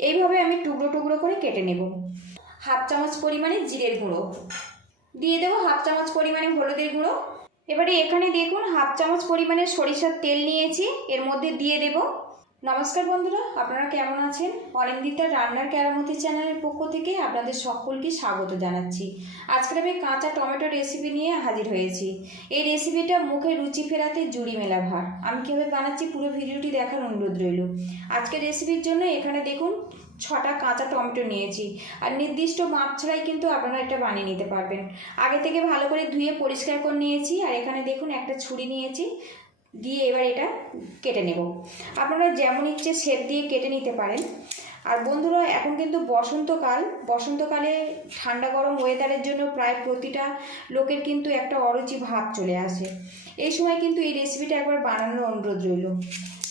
এইভাবে আমি টুকরো টুকরো করে কেটে নেব। হাফ চামচ পরিমাণে জিরের গুঁড়ো দিয়ে দেবো, হাফ চামচ পরিমাণে হলুদের গুঁড়ো। এবারে এখানে দেখুন হাফ চামচ পরিমাণে সরিষার তেল নিয়েছি, এর মধ্যে দিয়ে দেব। নমস্কার বন্ধুরা, আপনারা কেমন আছেন? অনিন্দিতার রান্নার কেরামতি চ্যানেলের পক্ষ থেকে আপনাদের সকলকে স্বাগত জানাচ্ছি। আজকে আমি কাঁচা টমেটো রেসিপি নিয়ে হাজির হয়েছি। এই রেসিপিটা মুখে রুচি ফেরাতে জুড়ি মেলা ভার। আমি কীভাবে বানাচ্ছি পুরো ভিডিওটি দেখার অনুরোধ রইল। আজকের রেসিপির জন্য এখানে দেখুন 6টা কাঁচা টমেটো নিয়েছি, আর নির্দিষ্ট মাপ ছাড়াই কিন্তু আপনারা এটা বানিয়ে নিতে পারবেন। আগে থেকে ভালো করে ধুয়ে পরিষ্কার করে নিয়েছি, আর এখানে দেখুন একটা ছুরি নিয়েছি, দিয়ে এবার এটা কেটে নেব। আপনারা যেমন ইচ্ছে শেপ দিয়ে কেটে নিতে পারেন। আর বন্ধুরা, এখন কিন্তু বসন্তকালে ঠান্ডা গরম ওয়েদারের জন্য প্রায় প্রতিটা লোকের কিন্তু একটা অরুচি ভাব চলে আসে। এই সময় কিন্তু এই রেসিপিটা একবার বানানোর অনুরোধ রইল।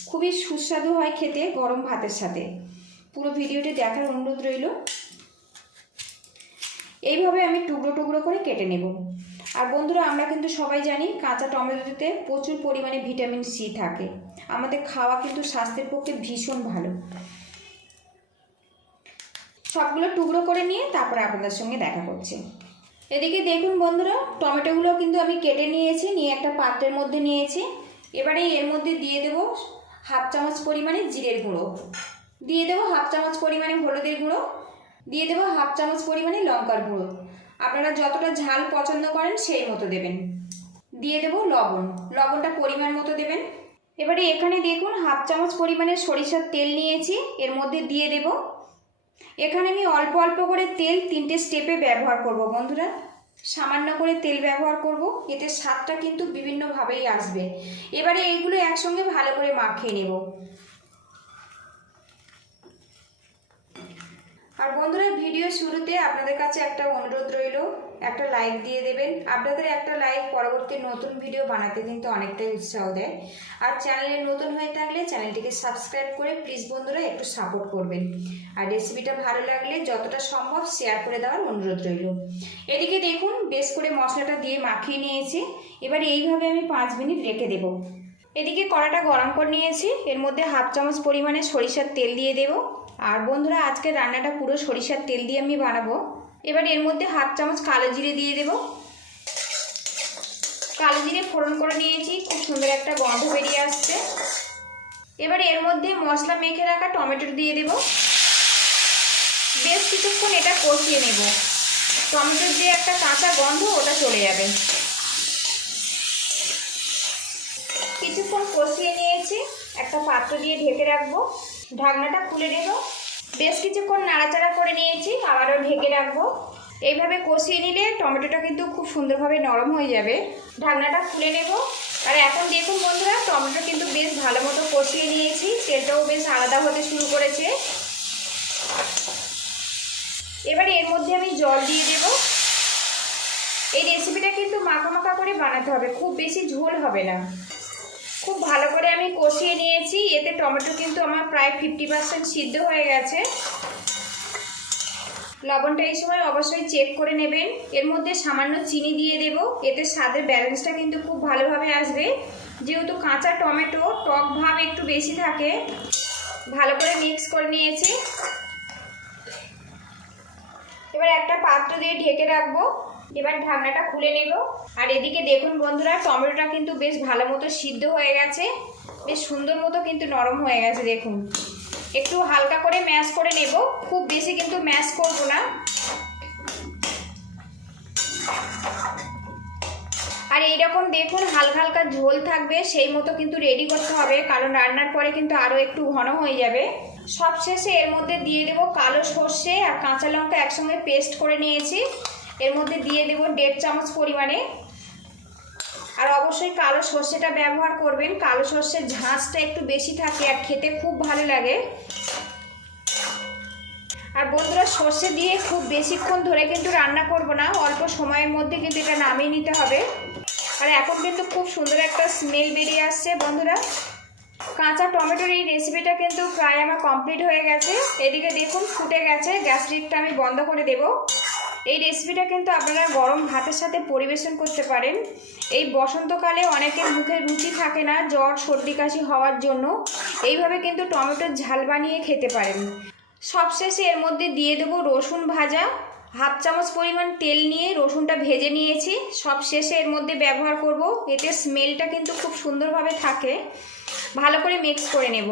খুবই সুস্বাদু হয় খেতে গরম ভাতের সাথে। পুরো ভিডিওটি দেখার অনুরোধ রইল। এইভাবে আমি টুকরো টুকরো করে কেটে নেব। আর বন্ধুরা, আমরা কিন্তু সবাই জানি কাঁচা টমেটোতে প্রচুর পরিমাণে ভিটামিন সি থাকে। আমাদের খাওয়া কিন্তু স্বাস্থ্যের পক্ষে ভীষণ ভালো। সবগুলো টুকরো করে নিয়ে তারপরে আপনাদের সঙ্গে দেখা করছি। এদিকে দেখুন বন্ধুরা, টমেটোগুলো কিন্তু আমি কেটে নিয়েছি, নিয়ে একটা পাত্রের মধ্যে নিয়েছি। এবারে এর মধ্যে দিয়ে দেব হাফ চামচ পরিমাণে জিরের গুঁড়ো, দিয়ে দেবো হাফ চামচ পরিমাণে হলুদের গুঁড়ো, দিয়ে দেবো হাফ চামচ পরিমাণে লঙ্কার গুঁড়ো। আপনারা যতটা ঝাল পছন্দ করেন সেই মতো দেবেন। দিয়ে দেবো লবণটা পরিমাণ মতো দেবেন। এবারে এখানে দেখুন হাফ চামচ পরিমাণে সরিষার তেল নিয়েছি, এর মধ্যে দিয়ে দেব। এখানে আমি অল্প অল্প করে তেল 3টে স্টেপে ব্যবহার করব বন্ধুরা। সামান্য করে তেল ব্যবহার করব, এতে স্বাদটা কিন্তু বিভিন্নভাবেই আসবে। এবারে এইগুলো একসঙ্গে ভালো করে মাখিয়ে নেব। আর বন্ধুরা, ভিডিও শুরুতে আপনাদের কাছে একটা অনুরোধ রইল, একটা লাইক দিয়ে দেবেন। আপনাদের একটা লাইক পরবর্তী নতুন ভিডিও বানাতে কিন্তু অনেকটাই উৎসাহ দেয়। আর চ্যানেলে নতুন হয়ে থাকলে চ্যানেলটিকে সাবস্ক্রাইব করে প্লিজ বন্ধুরা একটু সাপোর্ট করবেন। আর রেসিপিটা ভালো লাগলে যতটা সম্ভব শেয়ার করে দেওয়ার অনুরোধ রইল। এদিকে দেখুন বেশ করে মশলাটা দিয়ে মাখিয়ে নিয়েছি। এবার এইভাবে আমি 5 মিনিট রেখে দেব। এদিকে কড়াটা গরম করে নিয়েছি, এর মধ্যে হাফ চামচ পরিমাণে সরিষার তেল দিয়ে দেব। আর বন্ধুরা, আজকে রান্নাটা পুরো সরিষার তেল দিয়ে আমি বানাবো। এবার এর মধ্যে হাফ চামচ কালো জিরে দিয়ে দেব। কালো জিরে ফোড়ন করে নিয়েছি, খুব সুন্দর একটা গন্ধ বেরিয়ে আসছে। এবার এর মধ্যে মশলা মেখে রাখা টমেটো দিয়ে দেব। বেশ কিছুক্ষণ এটা কষিয়ে নেব। টমেটোর যে একটা কাঁচা গন্ধ ওটা চলে যাবে। কিছুক্ষণ কষিয়ে নিয়েছি, একটা পাত্র দিয়ে ঢেকে রাখবো। ঢাকনাটা খুলে নেব। বেশ কিছুক্ষণ নাড়াচাড়া করে নিয়েছি, আবারও ঢেকে রাখবো। এইভাবে কষিয়ে নিলে টমেটোটা কিন্তু খুব সুন্দরভাবে নরম হয়ে যাবে। ঢাকনাটা খুলে নেব। আর এখন দেখুন বন্ধুরা, টমেটো কিন্তু বেশ ভালো মতো কষিয়ে নিয়েছি, তেলটাও বেশ আলাদা হতে শুরু করেছে। এবার এর মধ্যে আমি জল দিয়ে দেব। এই রেসিপিটা কিন্তু মাখা মাখা করে বানাতে হবে, খুব বেশি ঝোল হবে না। খুব ভালো করে আমি কষিয়ে নিয়েছি, এতে টমেটো কিন্তু আমার প্রায় 50% সিদ্ধ হয়ে গেছে। লবণটা এই সময় অবশ্যই চেক করে নেবেন। এর মধ্যে সামান্য চিনি দিয়ে দেব, এতে স্বাদের ব্যালেন্সটা কিন্তু খুব ভালোভাবে আসবে। যেহেতু কাঁচা টমেটো টক ভাব একটু বেশি থাকে। ভালো করে মিক্স করে নিয়েছি। এবার একটা পাত্র দিয়ে ঢেকে রাখবো। এবার ঢাকনাটা খুলে নেব। আর এদিকে দেখুন বন্ধুরা, টমেটোটা কিন্তু বেশ ভালো মতো সিদ্ধ হয়ে গেছে, বেশ সুন্দর মতো কিন্তু নরম হয়ে গেছে। দেখুন একটু হালকা করে ম্যাশ করে নেব, খুব বেশি কিন্তু ম্যাশ করব না। আর এইরকম দেখুন হালকা হালকা ঝোল থাকবে, সেই মতো কিন্তু রেডি করতে হবে, কারণ রান্নার পরে কিন্তু আরও একটু ঘন হয়ে যাবে। সবশেষে এর মধ্যে দিয়ে দেব কালো সর্ষে আর কাঁচা লঙ্কা একসঙ্গে পেস্ট করে নিয়েছি, এর মধ্যে দিয়ে দেব 1.5 চামচ পরিমাণে। আর অবশ্যই কালো সর্ষেটা ব্যবহার করবেন, কালো সর্ষের ঝাঁঝটা একটু বেশি থাকে আর খেতে খুব ভালো লাগে। আর বন্ধুরা, সর্ষে দিয়ে খুব বেশিক্ষণ ধরে কিন্তু রান্না করব না, অল্প সময়ের মধ্যে কিন্তু এটা নামিয়ে নিতে হবে। আর এখন কিন্তু খুব সুন্দর একটা স্মেল বেরিয়ে আসছে বন্ধুরা। কাঁচা টমেটোর এই রেসিপিটা কিন্তু প্রায় আমার কমপ্লিট হয়ে গেছে। এদিকে দেখুন ফুটে গেছে, গ্যাস লিডটা আমি বন্ধ করে দেব। এই রেসিপিটা কিন্তু আপনারা গরম ভাতের সাথে পরিবেশন করতে পারেন। এই বসন্তকালে অনেকের মুখে রুচি থাকে না জ্বর সর্দি কাশি হওয়ার জন্য, এইভাবে কিন্তু টমেটোর ঝাল বানিয়ে খেতে পারেন। সবশেষে এর মধ্যে দিয়ে দেবো রসুন ভাজা। হাফ চামচ পরিমাণ তেল নিয়ে রসুনটা ভেজে নিয়েছি, সবশেষে এর মধ্যে ব্যবহার করব। এতে স্মেলটা কিন্তু খুব সুন্দরভাবে থাকে। ভালো করে মিক্স করে নেব।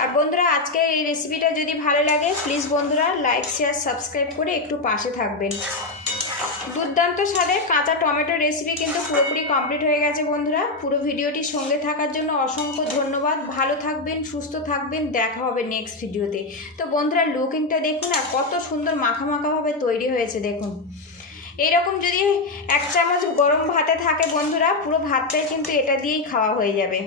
আর বন্ধুরা, আজকে এই রেসিপিটা যদি ভালো লাগে প্লিজ বন্ধুরা লাইক শেয়ার সাবস্ক্রাইব করে একটু পাশে থাকবেন। দুর্দান্ত স্বাদের কাঁচা টমেটোর রেসিপি কিন্তু পুরোপুরি কমপ্লিট হয়ে গেছে বন্ধুরা। পুরো ভিডিওটির সঙ্গে থাকার জন্য অসংখ্য ধন্যবাদ। ভালো থাকবেন, সুস্থ থাকবেন, দেখা হবে নেক্সট ভিডিওতে। তো বন্ধুরা, লুকিংটা দেখুন আর কত সুন্দর মাখা মাখাভাবে তৈরি হয়েছে দেখুন। এইরকম যদি 1 চামচ গরম ভাতে থাকে বন্ধুরা, পুরো ভাতটাই কিন্তু এটা দিয়েই খাওয়া হয়ে যাবে।